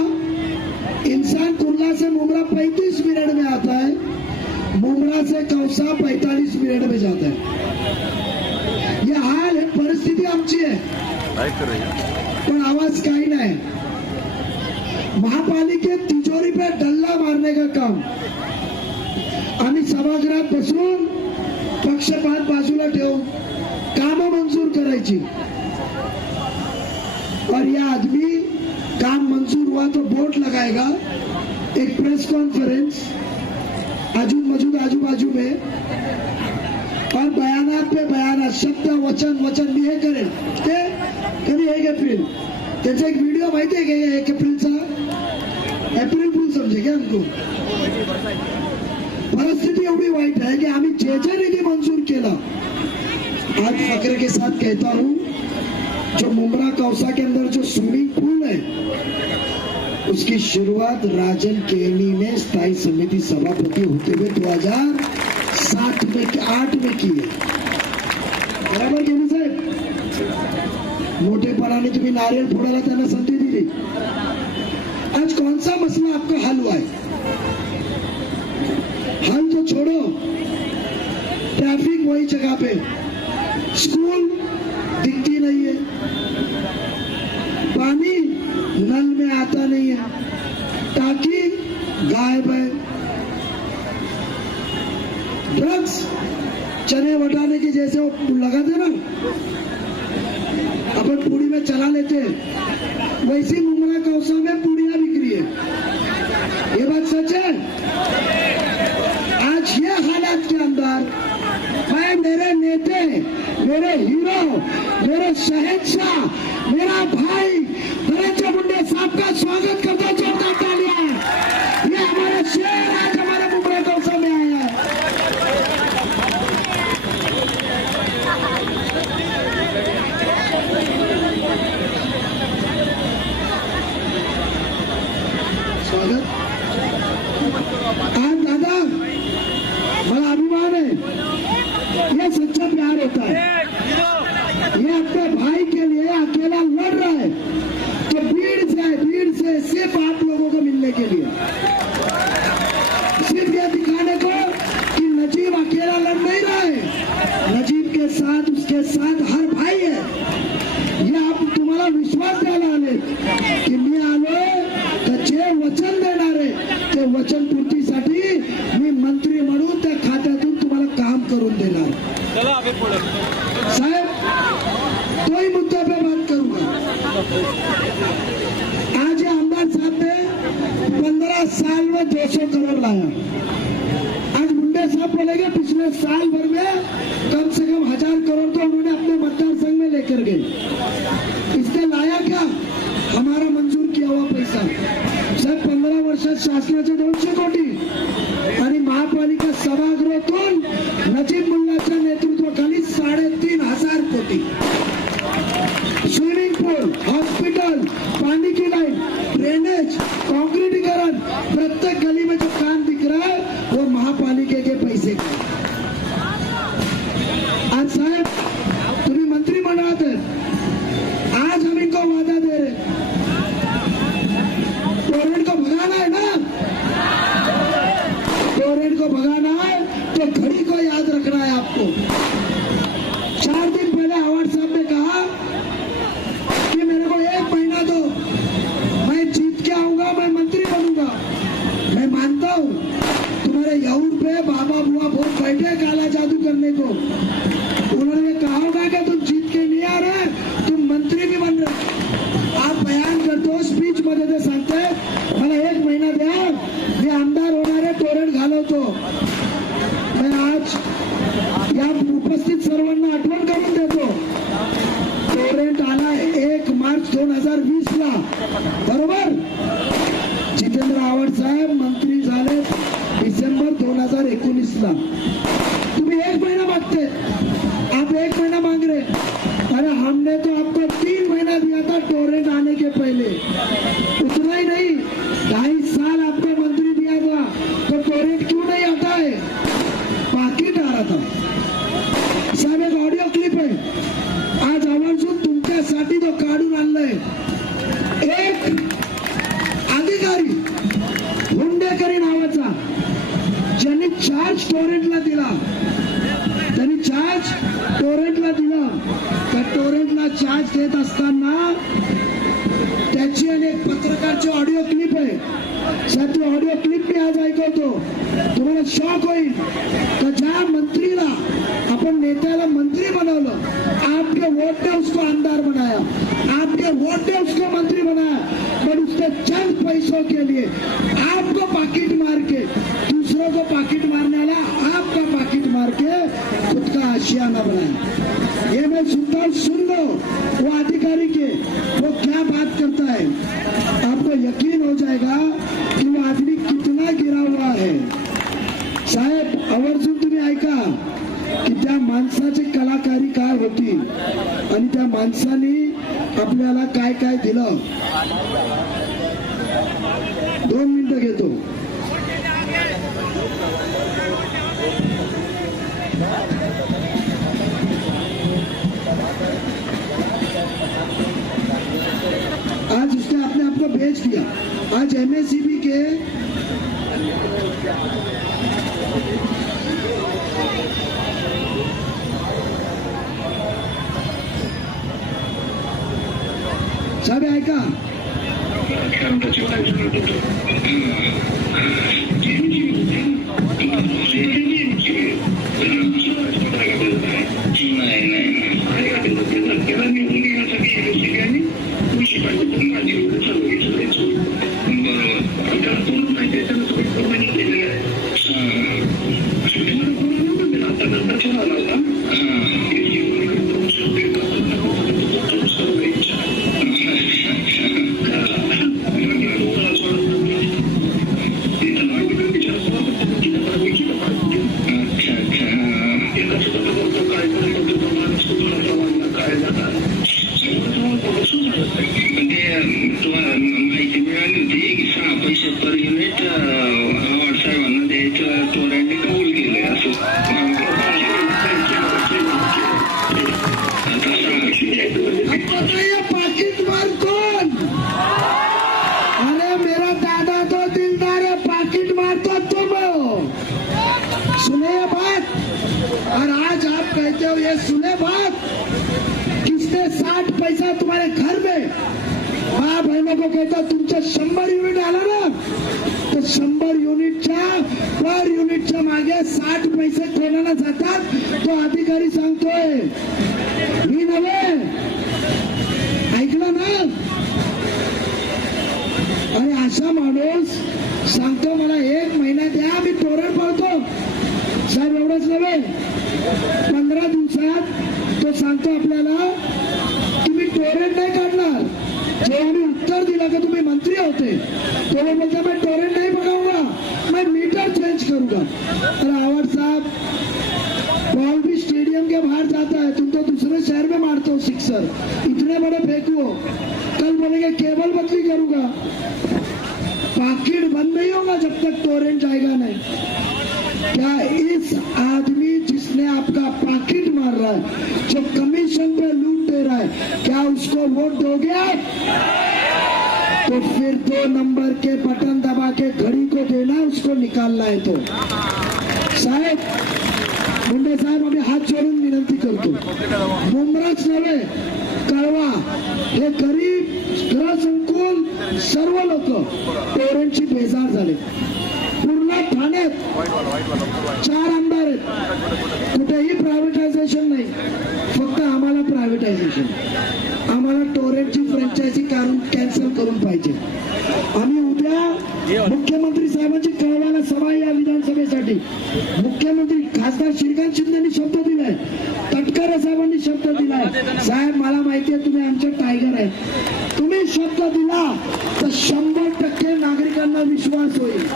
इंसान कुर्ला से मुंब्रा 35 मिनट में आता है, मुंब्रा से कौसा 45 मिनट में जाता है. ये हाल है, परिस्थिती आमची आहे, पण आवाज काही नाही. महापालिकेत तिजोरी पे डल्ला मारने का काम आम्ही सभागृहात बसून पक्षपात बाजूला ठेवून कामं मंजूर करायची. और यह आदमी काम मंजूर हुआ तो बोर्ड लगाएगा, एक प्रेस कॉन्फ्रेंस आजू बाजू में, और बयानात पे बयानात, शब्द वचन मी हे करेल ते कधी 1 एप्रिल. त्याचा एक व्हिडिओ माहिती आहे का 1 एप्रिलचा? एप्रिल फुल समजे क्या हमको. परिस्थिति एवढी वाईट है कि आम्ही जे निधी मंजूर केला, आज फक्र के साथ कहता हूं, जो मुंब्रा कौसा के अंदर जो स्विमिंग पूल है, उसकी शुरुआत राजन केनी ने स्थायी समिति सभापति होते हुए 2008 में की है. बराबर केनी साहेब? मोठेपणाने तुम्ही नारियल फोडायला त्यांना संधी दिली. आज कौन सा मसला आपका हल हुआ है? हल तो छोड़ो, ट्रैफिक वही जगह पे, स्कूल दिखती नहीं है, पानी नल में आता नहीं है, टाकी गायब है, ड्रग्स चने वटाने की जैसे वो लगाते ना, अपन पूड़ी में चला लेते हैं, वैसी मुंब्रा कौसा में पूड़ियां बिक रही है. ये बात सच है. आज ये हालात के अंदर मैं मेरे नेते, मेरे हीरो, मेरे शहंशाह, मेरा भाई धनंजय मुंडे साहब का स्वागत करता हूं. जोरदार तालियां. ये हमारे शेर आज हमारे मुंब्रा कौसा में आया है. स्वागत. आज दादा बड़ा अभिमान है, ये सच्चा प्यार होता है. ये अपने भाई के लिए अकेला लड़ रहा है, तो भीड़ से सिर्फ करून देणार. साहेब, तोही मुद्दा पे बात करूंगा. आज ये आमदार साहब ने 15 साल में 200 करोड़ लाया. आज मुंडे साहब बोलेंगे पिछले साल भर में कम से कम 1000 करोड़ तो उन्होंने अपने मतदार संघ में लेकर गए. इसने लाया क्या? हमारा मंजूर किया हुआ पैसा. साहेब, 15 वर्षात शासनाचे 200 कोटी आणि महापालिका सभागृहातून नजीब मुल्लाच्या नेतृत्वाखाली 3500 कोटी. स्विमिंग पूल, हॉस्पिटल, पानी की लाइन, ड्रेनेज, कांक्रीटीकरण, प्रत्येक गली में जो काम दिख रहा है वो महापालिका के पैसे का. आज साहब, तुम्ही मंत्री मंडळात आहेत. आज हम इनको वादा दे रहे, टोरेंट को भगाना है ना, टोरेंट को भगाना है तो घड़ी को याद रखना है आपको. 4 दिन पहले अवार्ड साहब ने कहा कि मेरे को 1 महीना दो, मैं जीत के आऊंगा, मैं मंत्री बनूंगा. मैं मानता हूं तुम्हारे यहूर पे बाबा बुआ बहुत बैठे काला जादू करने को. उन्होंने कहा होगा कि तुम जीत के नहीं आ रहे, तुम मंत्री भी बन रहे. आप बयान करते हो, स्पीच मध्ये ते सांगते मला 1 महिना द्या, मी आमदार होणारे टोरेंट घालवतो. मैं आज या उपस्थित सर्वांना आठवण करून देतो. टोरेंट आला 1 मार्च 2020 ला, बरोबर. जितेंद्र आव्हाड साहेब मंत्री झाले डिसेंबर 2019 ला. तुम्ही 1 महीना मागते, आप 1 महीना मांग रहे. अरे हमने तो आपको 3 महीना दिया था टोरेंट आने के पहले. उतना ही नहीं, 2.5 साल आपको मंत्री दिया था, तो टोरेंट क्यों नहीं आता है? पाकिट आ रहा था. साहेब, एक ऑडिओ क्लिप आहे, आज आवर्जून तुमच्यासाठी तो काढून आणलाय. एक अधिकारी हुंडेकरी नावाचा, ज्यांनी चार्ज टोरेंटला दिला, त्यांनी चार्ज टोरेंटला दिला. त्या टोरेंटला चार्ज देत असताना त्याची अनेक पत्रकारची ऑडिओ क्लिप आहे. साहेब, ती ऑडिओ क्लिप मी आज ऐकवतो, तुम्हाला शॉक होईल. तर ज्या मंत्रीला आपण नेत्याला मंत्री बनवलं, आपके वोट ने उसको आमदार बनाया, आपके वोट ने उसको मंत्री बनाया, पर उसने चंद पैसों के लिए आपको पाकिट मार के, दूसरों को पाकिट मारने वाला आपका पाकिट मार के खुद का आशियाना बनाया. ये मैं सुनता हूं, सुन लो वो अधिकारी के, वो क्या बात करता है. आपको यकीन हो जाएगा कि वो आदमी कितना गिरा हुआ है. साहेब, आवर्जून तुम्ही ऐका की त्या माणसाची कलाकारी काय होती आणि त्या माणसाने आपल्याला काय काय दिलं. 2 मिनिटं घेतो. आज उसने अपने आप को बेच दिया. आज MSEB के साहेब ऐका, सुने बात, किसने 60 पैसा तुम्हारे घर में माँ बहनों को कहता तुमच्या 100 युनिट आला ना, तर 100 युनिटच्या पर युनिटच्या मागे 60 पैसे कोणाला जातात तो अधिकारी सांगतोय, मी नव्हे. ऐकलं ना? आणि असा माणूस सांगतो मला 1 महिना द्या, मी तोरण पावतो. साहेब एवढंच नव्हे, 15 दिवसात तो सांगतो आपल्याला तुम्ही टोरेंट नाही काढणार. जेव्हा मी उत्तर दिला की तुम्ही मंत्री होते तेव्हा बोलता मैं टोरेंट नहीं बनाऊंगा, मैं मीटर चेंज करूंगा. और आवाज साहब बॉल भी स्टेडियम के बाहर जाता है, तुम तो दूसरे शहर में मारते हो सिक्सर, इतने बड़े फेंको. कल बोलेंगे केबल बदली करूंगा. पाकिट बंद नहीं होगा जब तक टोरेंट जाएगा नहीं. क्या इस आदमी जिसने आपका पाकिट मार रहा है, जो कमीशन पे लूट दे रहा है, क्या उसको वोट दोगे? तो फिर 2 नंबर के बटन दबा के घड़ी को देना, उसको निकालना है. तो साहेब मुंडे साहेब आम्ही हात जोडून विनंती करतो, मुंब्राच नव्हे कळवा हे गरीब गृहसंकुल सर्व लोक टोरेंटची बेजार झाले. पूर्ण ठाण्यात 4 आमदार आहेत, कुठेही प्रायव्हेटायझेशन नाही, फक्त आम्हाला प्रायव्हेटायझेशन. आम्हाला टोरेंटची फ्रँचायझी कॅन्सल करून पाहिजे. आम्ही उद्या मुख्यमंत्री साहेबांची कळवायला सभा या विधानसभेसाठी. मुख्यमंत्री खासदार श्रीकांत शिंदेनी शब्द दिलाय, तटकरे साहेबांनी शब्द दिलाय. साहेब मला माहिती आहे तुम्ही आमचे टायगर आहे, तुम्ही शब्द दिला तर 100% नागरिकांना विश्वास होईल.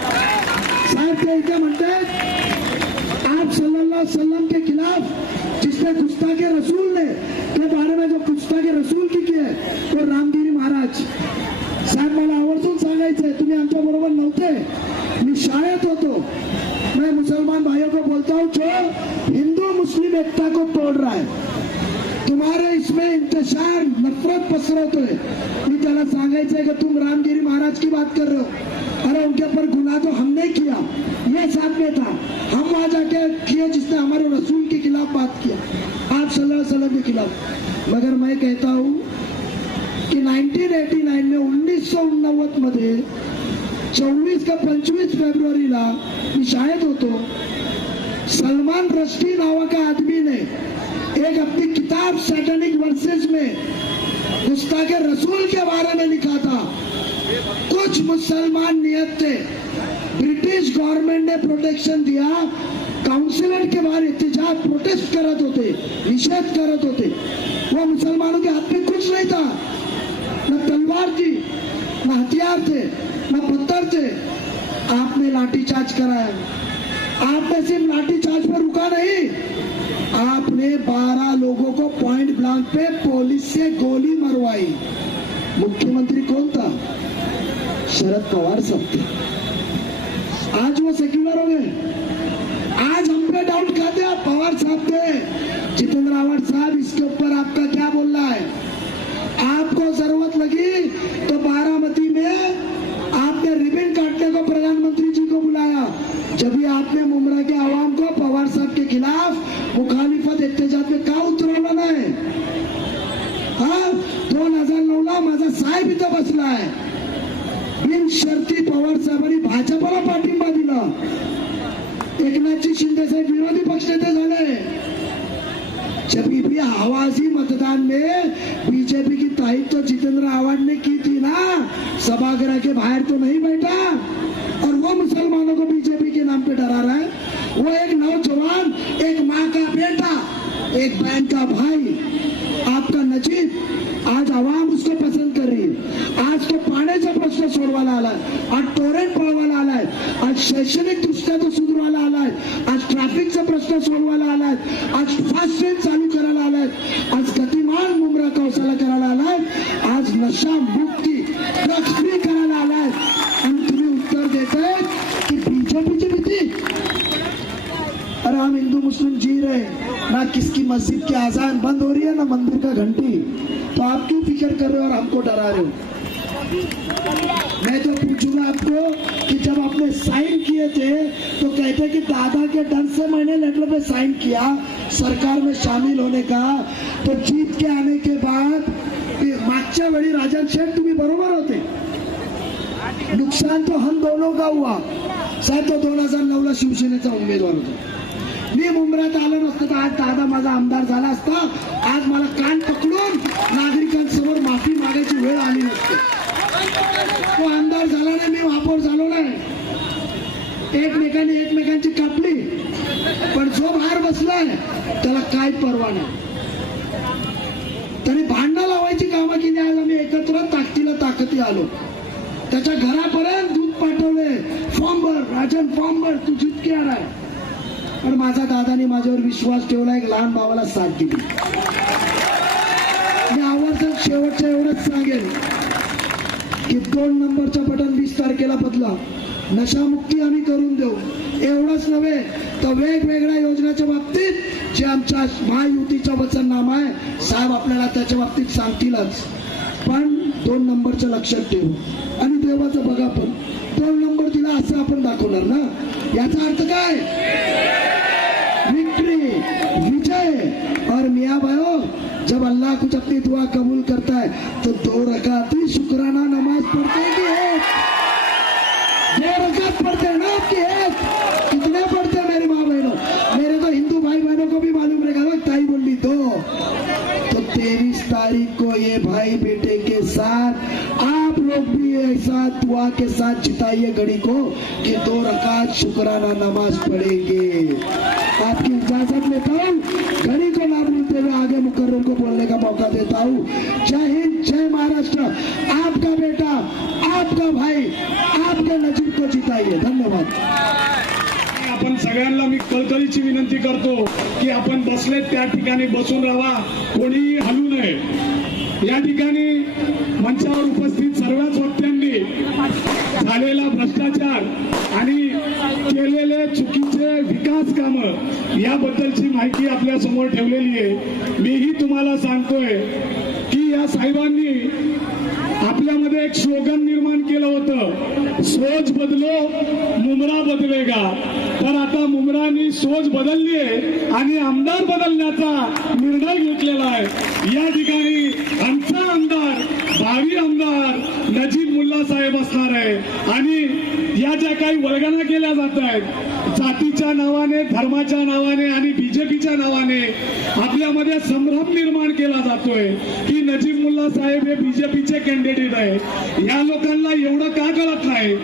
साहब के इतने म्हणते आप सल्लल्लाहु अलैहि वसल्लम के खिलाफ जिसने गुस्ताखी रसूल ने के बारे में जो गुस्ताखी रसूल की है तो रामगिरी महाराज. साहेब मला आवर्जून सांगायचंय, तुम्ही आमच्या बरोबर नव्हते, मी शाळेत होतो. मैं मुसलमान भाइयों को बोलता हूँ जो हिंदू मुस्लिम एकता को तोड़ रहा है, तुम्हारे इसमें इंतशार नफरत पसरवतोय. मी त्याला सांगायचंय कि तुम रामगिरी महाराज की बात कर रहे हो, अरे उनके ऊपर गुनाह तो हमने किया, ये साथ में था, हम वहां जाके किए जिसने हमारे रसूल के खिलाफ बात किया, आप सल्लल्लाहु अलैहि वसल्लम के खिलाफ. मगर मैं कहता हूं कि 1989 में 1989 मध्ये 24 का 25 फेब्रुवारीला मी शाळेत होतो. सलमान रश्दी नावा का आदमी ने एक अपनी किताब सैटेनिक वर्सेस में गुस्ताखे रसूल के बारे में लिखा था. कुछ मुसलमान नियत थे, ब्रिटिश गवर्नमेंट ने प्रोटेक्शन दिया, काउंसिलेट के बाहर एहतजाज प्रोटेस्ट करत होते, निषेध करत होते. वो मुसलमानों के हाथ में कुछ नहीं था, न तलवार थी, न हथियार थे, न पत्थर थे. आपने लाठीचार्ज कराया. आपने सिर्फ लाठीचार्ज पर रुका नहीं, आपने 12 लोगों को पॉइंट ब्लैंक पे पुलिस से गोली मरवाई. मुख्यमंत्री कौन था? शरद पवार साहब थे. आज वो सेक्युलर हो गए. आज हम पे डाउट खाते आप पवार साहब थे. जितेंद्र आवाड साहब, इसके ऊपर आपका क्या बोलना है? आपको जरूरत लगी तो बारामती में आपने रिबन काटने को प्रधानमंत्री जी को बुलाया. जब भी आपने मुंब्रा के आवाम को पवार साहब के खिलाफ मुखालिफत एहतजाज में का उतरवलं नाही? हा 2009ला माझा साहेब इथं बसला आहे. बिन शर्ती पवार साहेबांनी भाजपला पाठिंबा दिला. एकनाथजी शिंदे साहेब विरोधी पक्षनेते झाले. जब भी आवाजी मतदान में बीजेपी की तारीफ तो जितेंद्र आवाड ने की थी ना, सभागृह के बाहर तो नहीं बैठा, और वो मुसलमानों को बीजेपी के नाम पे डरा रहा है. वो एक नौजवान, एक माँ का बेटा, एक बहन का भाई, आपका नजीब, आज आवाम उसको पसंद कर रही है. आज तो पाण्याचा प्रश्न सोडवायला आलाय, आज टोरेंट पळवायला आलाय, आज शैक्षणिक दृष्ट्या तो सुधारवायला आलाय, आज ट्रॅफिकचा प्रश्न सोडवायला आलाय, आज फास्ट ट्रेन चालू करायला आलाय, आज गतिमान मुंब्रा कौशला करायला आलाय, आज नशा मुक्ती ड्रग्स फ्री करायला आलाय. आणि तुम्ही उत्तर देताय की बीजेपीची भीती. अरे हम हिंदू मुस्लिम जी रहे, ना किसकी मस्जिद की आजान बंद हो रही है ना मंदिर का घंटी, तो आप क्यों फिक्र कर रहे हो और हमको डरा रहे हो? मैं तो पूछूंगा आपको कि जब आपने साइन किए थे तो कहते कि दादा के डर से मैंने लेटर पे साइन किया सरकार में शामिल होने का, तो जीत के आने के बाद मागच्या वेळी राजन शेठ तुम्ही बरोबर होते. नुकसान तो हम दोनों का हुआ. साहेब तो 2009ला शिवसेनेचा उमेदवार होता. मी मुंब्र्यात आलो नसतो तर आज दादा माझा आमदार झाला असता. आज मला कान पकडून नागरिकांसमोर माफी मागायची वेळ आली नसते. तो आमदार झाला नाही, मी महापौर झालो नाही. एकमेकांनी एकमेकांची कापली, पण जो बाहेर बसलाय त्याला काय परवा नाही. तरी भांडणं लावायची कामं केली. आज आम्ही एकत्र ताकदीला ताकदी आलो. त्याच्या घरापर्यंत दूध पाठवले. फॉर्म भर राजन, फॉर्म भर, तू जितकी आहे. पण माझा दादाने माझ्यावर विश्वास ठेवला. एक लहान भावाला साथ दिली. मी आवर्जून शेवटच्या एवढंच सांगेन की 2 नंबरचं बटन 20 तारखेला बदला. नशामुक्ती आम्ही करून देऊ. एवढंच नव्हे तर वेगवेगळ्या योजनेच्या बाबतीत जे आमच्या महायुतीचं वचननामा आहे साहेब आपल्याला त्याच्या बाबतीत सांगतीलच. पण 2 नंबरचं लक्षात ठेवू आणि देवाचं बघा. पण 2 नंबर दिला असं आपण दाखवणार ना. याचा अर्थ काय? विक्ट्री, विजय. और मियाँ भाइयों, जब अल्लाह कुछ अपनी दुआ कबूल करता है तो 2 रकात ही शुक्राना नमाज पढ़ते हैं कि 2 रकात पढ़ते हैं ना आपकी एक. कितने पढ़ते हैं मेरी माँ बहनों? मेरे तो हिंदू भाई बहनों को भी मालूम रहेगा. ताई बोली 2. तो 23 तारीख को ये भाई बेटे के साथ आप लोग भी ऐसा दुआ के साथ जिताइए घड़ी को कि 2 रकात शुक्राना नमाज पढ़ेंगे. आपकी इजाजत लेता हूँ. घड़ी को ना भूलते हुए आगे मुकर्रम को बोलने का मौका देता हूँ. जय हिंद, जय महाराष्ट्र. आपका बेटा, आपका भाई, आपके नजीब को जिताइए. धन्यवाद. आपण सगळ्यांना मी कळकळीची विनंती करतो की आपण बसलेत त्या ठिकाणी बसून राहा, कोणीही हलू नये. या ठिकाणी मंचावर उपस्थित सर्वच वक्त्यांनी झालेला भ्रष्टाचार आणि केलेले चुकीचे विकास कामं याबद्दलची माहिती आपल्या समोर ठेवलेली आहे. मीही तुम्हाला सांगतोय की या साहेबांनी आपल्यामध्ये एक स्लोगन निर्माण केलं होतं, सोच बदलो मुमरा बदलेगा. तर आता मुमरानी सोच बदलली आहे आणि आमदार बदलण्याचा निर्णय घेतलेला आहे. या ठिकाणी आमचा आमदार, भावी आमदार नजीब मुल्ला साहेब असणार आहे. आणि या ज्या काही वल्गना केल्या जात आहेत जातीच्या नावाने, धर्माच्या नावाने आणि बीजेपीच्या नावाने आपल्यामध्ये संभ्रम निर्माण केला जातोय की नजीब मुल्ला साहेब हे बीजेपीचे कॅन्डिडेट आहे. या लोकांना एवढं का कळत नाही?